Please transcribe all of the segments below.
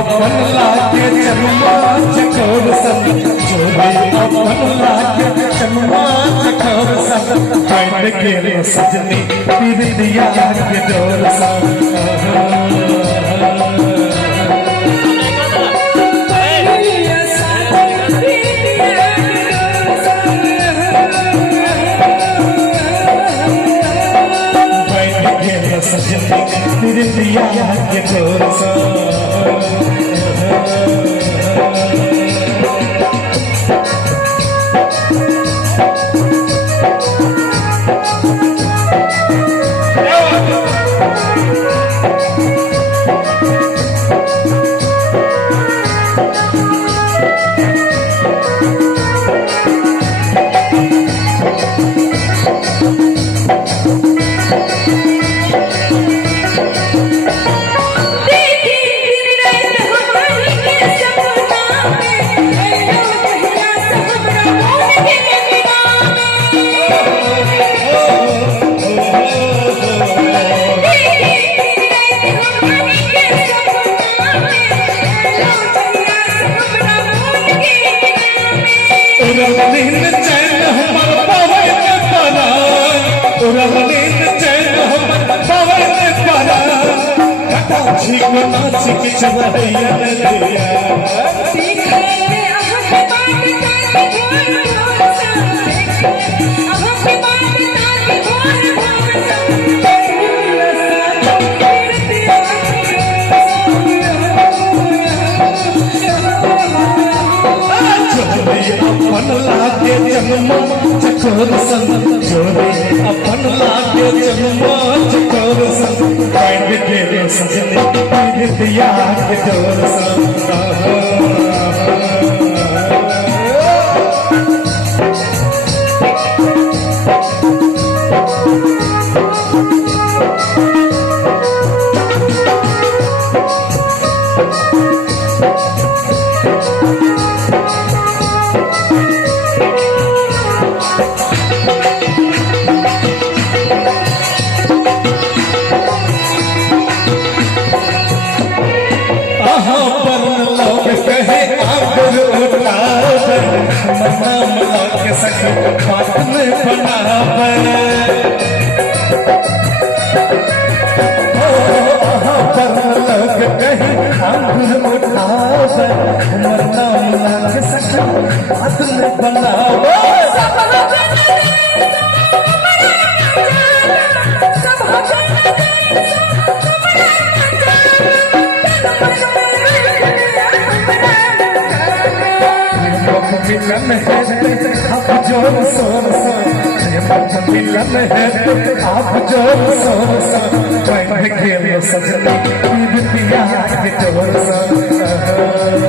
अपन लागे जन्मा चकोर सन जोड़े अपन लागे जन्मा चकोर सन बैंड के सजनी पीरिया के डोर सन सजनी पीरिया के डोर सन चकोर सन जोड़े अपन लागे जन्मा चकोर सन बैंड के सजनी पीरिया के डोर सन बात में बनावे लग कहीं आंगन उठावे मरना लग सके बात में बनावे मिलन है आप जोर शोर से मिलन है आप जोर शोर से बैंड के सजनी पीरिया के डोर सन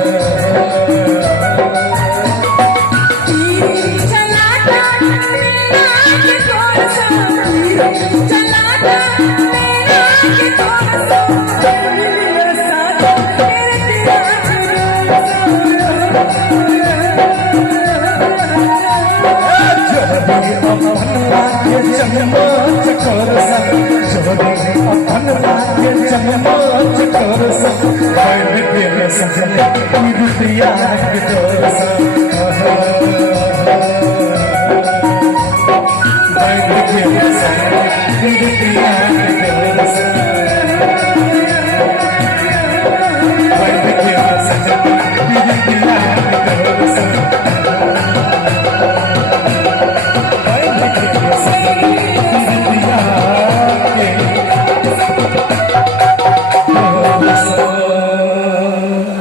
जन्मा चकोर सन जोड़े अपन लागे जन्मा चकोर सन बैंड के सजनी पीरिया के डोर सन बैंड के सजनी पीरिया